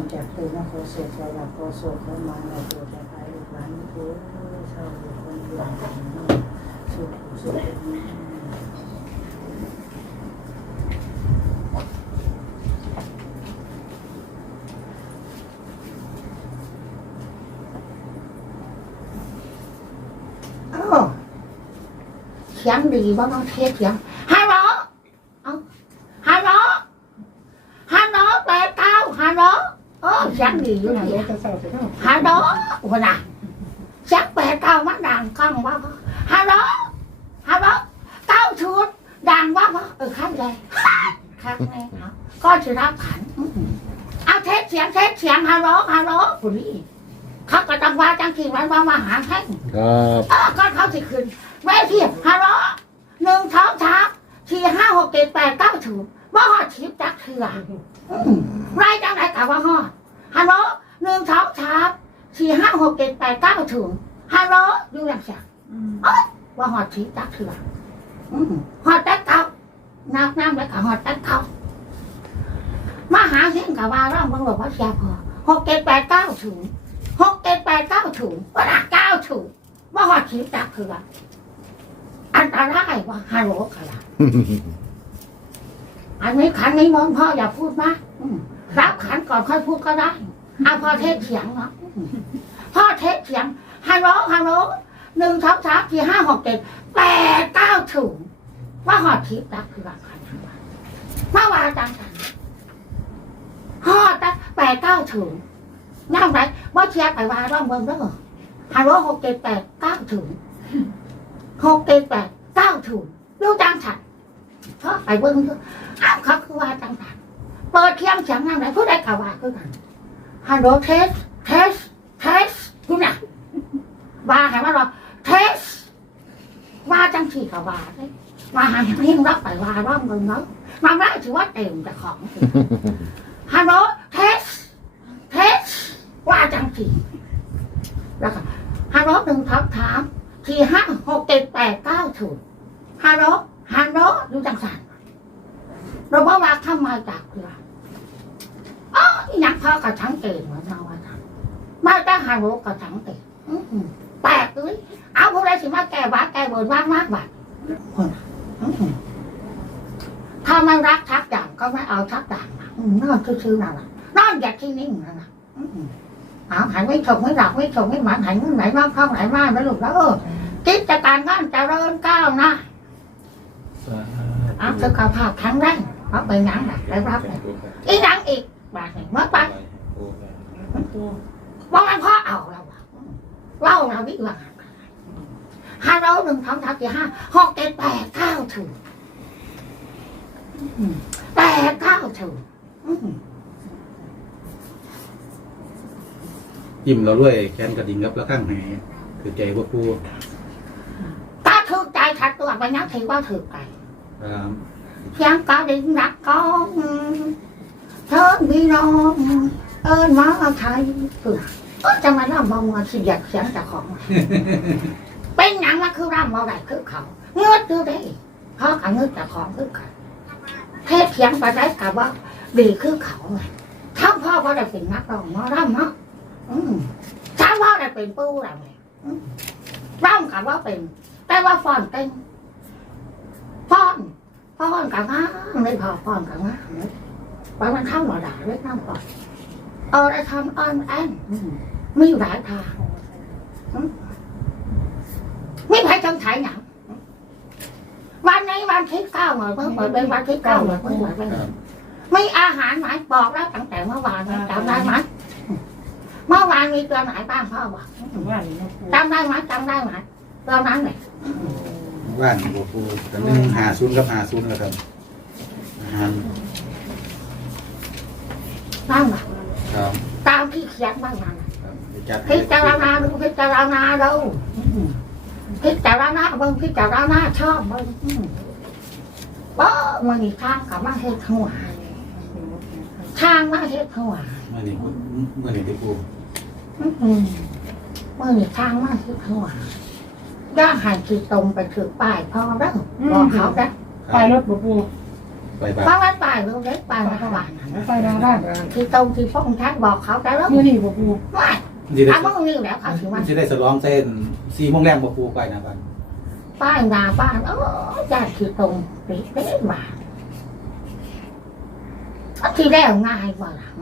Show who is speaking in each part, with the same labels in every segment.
Speaker 1: อพรจากตัวมาขอเสกขอหลับขอโศกขอมาในตัวจะไปลูกหลานทุกชาวบุคคลเรื่องสุขสุข
Speaker 2: เสียงดีบ้างเทสเสียงฮัลโหลเอาฮัลโหลฮัลโหลแปดเก้าฮัลโหลเออเสียงดีอยู่ไหนอะฮัลโหลวันน่ะเสียงแปดเก้ามันดังกล้องว่าฮัลโหลฮัลโหลเก้าชุดดังว่าเออข้างเลยข้างเลยเอาก็จะรับขันเอาเทสเสียงเทสเสียงฮัลโหลฮัลโหลคนนี้เขาก็ต้องว่าจังทีมันว่ามาหาแท่ง
Speaker 3: ครับ
Speaker 2: อ่าก็เขาสิขึ้นแม่ที่ฮัลโหลหนึ่งสองสามสี่ห้าหกเจ็ดแปดเก้าถูกว่าหอดชิปจักเถื่อไรจังไรกับว่าหอด ฮัลโหลหนึ่งสองสามสี่ห้าหกเจ็ดแปดเก้าถูกฮัลโหลดูอย่างเสียเอ้ยว่าหอดชิปจักเถื่ออืมหอดแต่เก้านักน้ำแล้วกับหอดแต่เก้ามาหาเส้นกับว่าร่างบังหลบว่าเสียพอหกเจ็ดแปดเก้าถูกหกเจ็ดแปดเก้าถูกว่าหนักเก้าถูกว่าหอดชีจักคือว่าอันตรายว่าฮัลโหลกันละอันนี้ขันนี้มองพ่ออย่าพูดมากอืมรับขัน ก่อนค่อยพูดก็ได้เอาพอเทศเสียงเนาะพ่อเทศเสียงฮัลโหลฮัลโหลหนึ่งสองสามสี่ห้าหกเจ็ดแปดเก้าถึงว่าหอดชีจักคือว่าขันทั้งวันเมื่อวานจังกันหอดแต่แปดเก้าถึงนั่งไรว่าเชียร์ไปว่าร่องเบิ่งเด้อฮัลโหลหกเจ็ดแปดเก้าถึงหกเจ็ดแปดเก้าถึงดูจังฉันเพราะไปเบิ้งดูอ้าวเขาคือว่าจังฉัน เปิดเที่ยงเสียงนั่งไหนผู้ใดกล่าวว่าคือกันฮัลโหลเทสเทสเทสคุณน่ะว่าให้ว่าเราเทสว่าจังสี่กล่าวว่าเลยว่าหันเพียงรับไปว่าร่องเบิ้งเนาะมันได้ถือว่าเต็มแต่ของฮัลโหลเทสเทสว่าจังสี่แล้วก็ฮัลโหลหนึ่งทับถามสี่ห้าหกเจ็ดแปดเก้าถูกฮัลโหลฮัลโหลดูจังสันเราว่าว่าเข้ามาจากเรือ นี่นักพ่อกับทั้งเก่งเหมือนเราว่าทำมาจากฮัลโหลกับทั้งเก่งอื้อหือแปลกเลยเอาพวกไรสิมาแก้บาแก้เบิร์นว่างมากบัดคนน่ะอื้อหือถ้าไม่รักทักอย่างก็ไม่เอาทักอย่างนะอืมนอนซื่อๆนั่นแหละนอนอย่าที่นิ่งนั่นนะอื้อหือเอาหายไม่ถกไม่หลับไม่ถกไม่หมันหายเงินไหลมากเข้าไหลมากนะลูกแล้วเออกิจการงานเจริญก้าวหนะเอาสุขภาพแข็งแรงเอาไปหนังหลักได้รับเลยอีหนังอีก บาทหนึ่งเมื่อไปว่ามันพ่อเอาเราอะเล่าเราวิว่าห้าเราหนึ่งสองสามสี่ห้าหกเจ็ดแปดเก้าถึงอืมแปดเก้าถึงอืม
Speaker 4: ยิ้มเราด้วยแคนกระดิ่งกับละข้างแหคือใจว่าพูด
Speaker 2: ถ้าถูกใจขัดตัวไปนักถือว่าถูกใจ
Speaker 4: ครับ
Speaker 2: เพียงก็ดิ่งรักก็ เธอพี่น้องเอิญมาไทยเผื่อเออจะมาล่ำมองมาสิอยากเสียงจากของ เป็นหนังมันคือร่ำมาได้คือเขาเงือดดูได้เพราะกับเงือดจากของคือเขาเทศเสียงไปได้กับว่าดีคือเขาไงถ้าพ่อว่าได้เป็นนักร้องมาร่ำเนาะอืมถ้าพ่อได้เป็นปู้อะไรไงอืมร่ำกับว่าเป็น แต่ว่าฟอนเต้นฟอนฟ้อนกับงามไม่พอฟ้อนกับงามเลย บางมันทำหมดด่าเลยน้ำก่อนเอาอะไรทำอ้อนแอนอืมมีหลายทางไม่ใครจังไถหนังวันนี้วันที่เก้าเหมือนเมื่อเปิดเป็นวันที่เก้าเหมือนเมื่อเปิดเป็นไมีอาหารไหมบอกแล้วตั้งแต่เมื่อวานจำได้ไหมเมื่อวานมีตัวไหนบ้างพ่อบอกจำได้ไหมจำได้ไหมตัวนั้นเนี่ย
Speaker 4: ว่านว่าพูแต่หนึ่งหาซุนกับหาซุนแล้วครับอาหาร
Speaker 2: นั่นแหละ
Speaker 4: ครับ
Speaker 2: ตามที่เขียนบ้างนั้น
Speaker 4: ครับจัดให้
Speaker 2: พิจารณาดูพิจารณาดูพิจารณาเบิ่งพิจารณาชอบเบิ่งอืมบ่มันนี่ทางกับมาเฮ็ดหัวทางมาเฮ็ดหัว
Speaker 4: เมื่อนี้เมื่อนี้ที่พูด
Speaker 2: อืมมันนี่ทางมาเฮ็ดหัวย่าหันคือตรงไปถือป้ายพอแล้วบอกเขาได้
Speaker 4: ครั
Speaker 5: ไป
Speaker 4: บ
Speaker 5: รถปูปู
Speaker 4: ไปบ้าน
Speaker 2: เพราะว่าป่ายเราเล็กป่ายรัฐบาล
Speaker 1: ไปหน้าบ้าน
Speaker 2: ที่ตรงที่พระองค์ท่านบอกเขาแต่แล้ว
Speaker 1: มือนี่บ่ปู
Speaker 2: ว่า
Speaker 4: สิได้
Speaker 2: เอาเมื่อนี้แล้วเขาถือว่า
Speaker 4: สิได้สลองเส้นสี่โมงแรกบ่ปูไปนะบ้าน
Speaker 2: ป้ายนาบ้านเออญาติที่ตรงปีเล็กมาเอาที่แล้วง่ายกว่าหลัง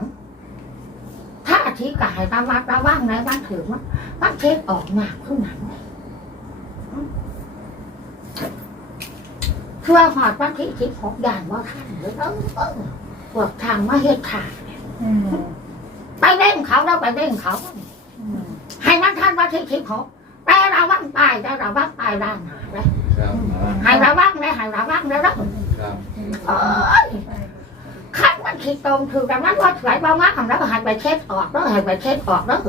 Speaker 2: ถ้าที่กายระวัดระว่างในบ้านถือมันมันเช็คออกหนักขึ้นหนังเลย คือว่าหอดวันที่สิบหกด่านว่าท่านหรือเออเออพวกทางมาเฮ็ดทาง
Speaker 1: อืม
Speaker 2: ไปเร่งเขาแล้วไปเร่งเขา ให้มันท่านวันที่สิบหกแต่ระวังตายแต่ระวังตายด้านหาเลย
Speaker 4: ครับ
Speaker 2: ให้ระวังเลยให้ระวังเลยแล้ว
Speaker 4: ครับ
Speaker 2: เอ้ยขั้นมันคิดตรงคือดังนั้นว่าสายบ้ามากของเราหันไปเช็ดออกแล้วหันไปเช็ดออกแล้ว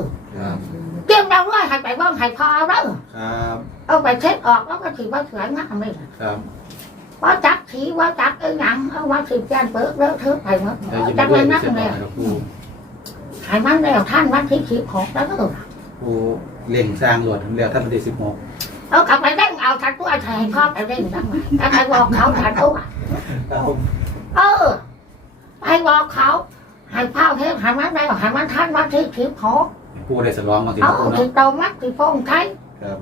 Speaker 2: เตรียมเราด้วยหันไปบ้างหันพอแล้ว
Speaker 4: ครับ
Speaker 2: เอาไปเช็ดออกแล้วก็ถือว่าสวยงามเลย
Speaker 4: ครับ
Speaker 2: ว่าจักทีว่าจักเอ้ยหยังเอาว่าสิบแกนเปิดแล้วเธอไปมั้ง
Speaker 4: เดี๋ยวจะ
Speaker 2: จัก
Speaker 4: ไป
Speaker 2: เลย
Speaker 4: เรื่
Speaker 2: นั่
Speaker 4: อง
Speaker 2: ง
Speaker 4: เส้น
Speaker 2: เลย
Speaker 4: ต่อครับปู
Speaker 2: หายมันแล้วท่านวันที่สิบหกแล้ว
Speaker 4: ปูเล่งสร้างหลวดแล้วท่านวันที่สิบหก
Speaker 2: เอากลับไปเร่งเอาทันตัวแทนข้อไปเร่งนั่งแต่ใครบอกเขาทันตัว
Speaker 4: ครับ
Speaker 2: เออไปบอกเขาให้เผาเทพให้มันได้ให้มันท่านวันที่สิบหก
Speaker 4: ปูได้สลองมาถึง
Speaker 2: เอา
Speaker 4: ปู
Speaker 2: ที่
Speaker 4: เนาะ
Speaker 2: ตรงมัดที่ฟงไทย
Speaker 4: ครับ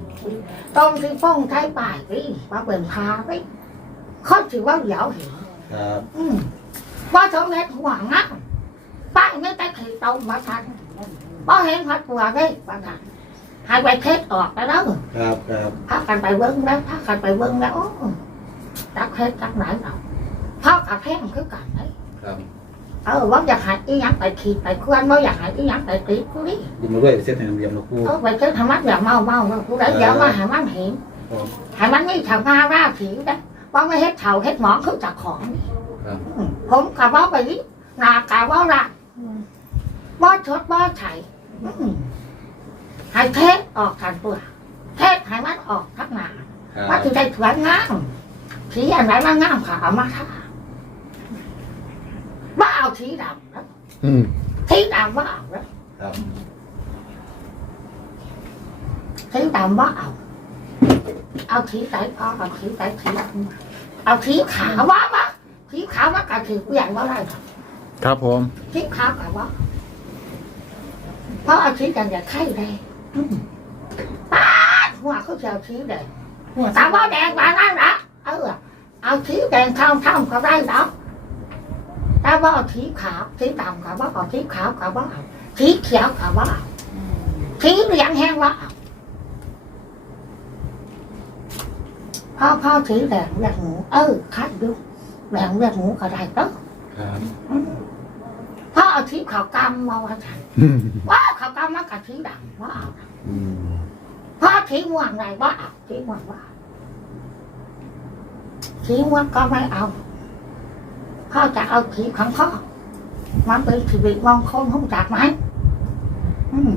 Speaker 2: ตรงที่ฟงไทยป่ายนี่มาเป็นพาไป เขาถือว่าเหลียวเห็น
Speaker 4: ครับ
Speaker 2: อืมว่าสมเด็จหัวงักป้ายไม่ได้ขีดตรงมาทันบ่เห็นพัดตัวได้ปะทันให้ไปเทศออกแล้วเด้อ
Speaker 4: ครับครับ
Speaker 2: พากันไปเบิ้งแล้วพากันไปเบิ้งแล้วโอ้จักเทศจักไหนเราพ่อกับแพงคือกันไหม
Speaker 4: ครับ
Speaker 2: เออว่าอยากใหายอีหยังไปขีดไปเคลื่อนว่าอยากใหายอีหยังไปตีกูนี่
Speaker 4: ยินมาด้วยเส้นในน้ำเยี่ยมนะปู
Speaker 2: เออไปเจอธรรมะอย่าเมาเมาเมากูได้เดี๋ยวมาใหามันเห็น
Speaker 4: ครับ
Speaker 2: ใหามันไม่ทำงานราผีได้ ว่าไม่เฮ็ดเถ่าเฮ็ดหมองคือจากของนี่
Speaker 4: ครับ
Speaker 2: อืมผมกับว่าไปนี่นากาว่าละว่าชดว่าไฉอืมให้เทศออกกันตัวเทศให้มันออกทักหนา
Speaker 4: ครับ
Speaker 2: ว่าจะได้สวยงามสีอันไหนว่างามค่ะเอามาท่าว่าเอาสีดำนะ
Speaker 3: อืม
Speaker 2: สีดำว่าเอาแล้ว
Speaker 4: ครับ
Speaker 2: สีดำว่าเอา เอาสีใสพอเอาสีใสสีดำเอาสีขาวว่ามาสีขาวมันก็ถือเปลี่ยนว่าอะไรหรอก
Speaker 3: ครับผม
Speaker 2: สีขาวกับว่าเพราะเอาสีแดงอย่าไข่แดงอืมป้าดหัวเขาจะเอาสีแดง
Speaker 1: หัว
Speaker 2: แต่ว่าแดงแบบนั้นนะเออเอาสีแดงเท่าเท่าๆก็ได้แล้วแต่ว่าเอาสีขาวสีดำกับว่าเอาสีขาวกับว่าเอาสีเขียวกับว่าเอาสีเหลืองแห้งว่าเอา พ่อพ่อสีแดงเลือดหมูเออคัดดูแดงเลือดหมูก็ได้ต้อง
Speaker 4: ครับ
Speaker 2: พ่อเอาสีขาวกำมาว่าฉันว่าขาวกำมากับสีดำว่าเอา
Speaker 3: อืม
Speaker 2: พ่อสีม่วงไรว่าเอาสีม่วงว่าเอาสีม่วงก็ไม่เอาพ่อจะเอาสีของพ่อมันเป็นชีวิตมงคลของจากไหมอืม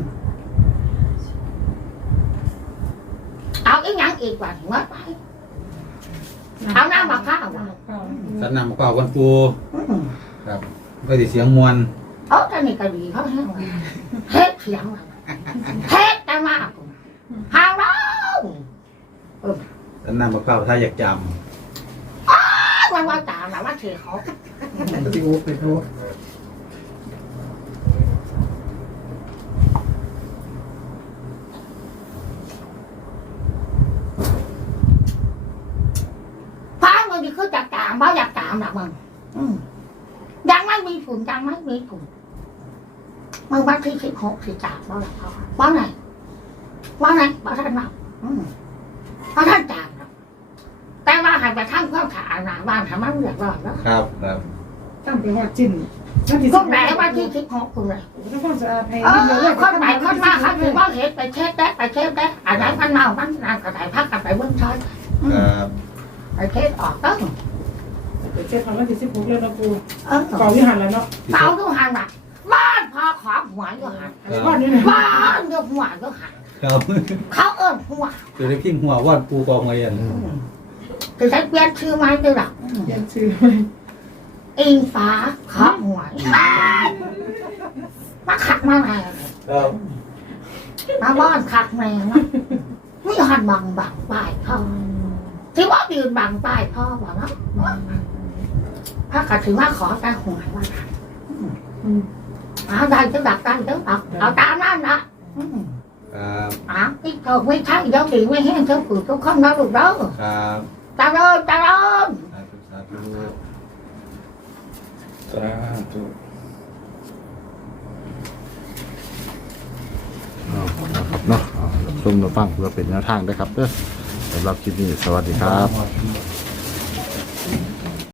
Speaker 2: เอาอีกอย่างอีกว่าหัวไป เอาน้ำมะพร้าวว่ะ
Speaker 4: สันนำมะกอกวันปู
Speaker 2: อืม
Speaker 4: ครับก็สิเสียงมวน
Speaker 2: เอาแต่นี่ก็ดีเขาแห้งเลยเฮ็ดเสียงเลยเฮ็ดแต่มากหาเรา
Speaker 4: สันนำมะกอกถ้าอยากจ
Speaker 2: วันว่าตามนะว่าเสียเขา
Speaker 1: ติโอไปโอ
Speaker 2: ฟ้ามันดีคือจักตามว่าอยากตามนะมึงอืมยังไม่มีฝุ่นยังไม่มีฝุ่นมึงวันที่สิบหกสิจามว่าอะไรเขาว่าไง ว่าไงว่าท่านมาอืมว่าท่านจามนะแต่ว่าหันไปทางความสะอาดหน้าบ้านทำมันเรียบร้อยแล้วำ
Speaker 4: ครับครับ
Speaker 1: ตั้งไปว่าจิ้นนั่นที่
Speaker 2: พวกไหนวันที่สิบหกคุณเลย
Speaker 1: ถ้าความสะอาดให้
Speaker 2: เอ
Speaker 1: เดียว
Speaker 2: อ
Speaker 1: เลย
Speaker 2: คนไหนคนมาเขาถือว่าเห็นไปเช็ดได้ไปเช็ดได้อันไหนมันเมามันนานกระไดพักกันไปเบื้องช้อย
Speaker 4: ครับ
Speaker 2: ไปเช็ดออกต้อง
Speaker 1: เจ็ดของวันที่สิบหกเลยนะปู
Speaker 2: เออ
Speaker 1: ก่อนที่หันแล้วเนาะ
Speaker 2: เสาดูหันอะบ้านพอขอหัวอยู่หัน
Speaker 1: ก้อนนี้นะ
Speaker 2: บ้านเดือหัวอยู่หัน
Speaker 4: ครับ
Speaker 2: เขาเอิ้นหัว
Speaker 4: คือได้พิมพ์หัวว่านปูกองเงิน
Speaker 2: คือใช้เปลี่ยนชื่อไม้ด้วยหรอก
Speaker 1: เรียนชื่อ
Speaker 2: อิงฟ้าขอหัวมาขัดมาแรง
Speaker 4: ครับ
Speaker 2: มาบ้านขัดแรงนะไม่หันบังบังป้ายพ่อที่ว่ายืนบังป้ายพ่อบอกเนาะพระกฐิมาขอแต่หวยว่านั้นอืมเอาได้จะดักได้จะดักเอาตามนั้นนะอืม
Speaker 4: ครับ
Speaker 2: อะที่เธอไม่ใช่เดี๋ยวดีไม่แห้งเธอฝืนทุกคนนะลูกเด้อ
Speaker 4: ครับ
Speaker 2: ตาเริญตาเริญ
Speaker 4: สาธุสาธุ
Speaker 3: สาธุ
Speaker 5: เอานะครับเนาะเอารับชมรับฟังเพื่อเป็นแนวทางนะครับเด้อสำหรับคลิปนี้สวัสดีครับ
Speaker 4: ครับ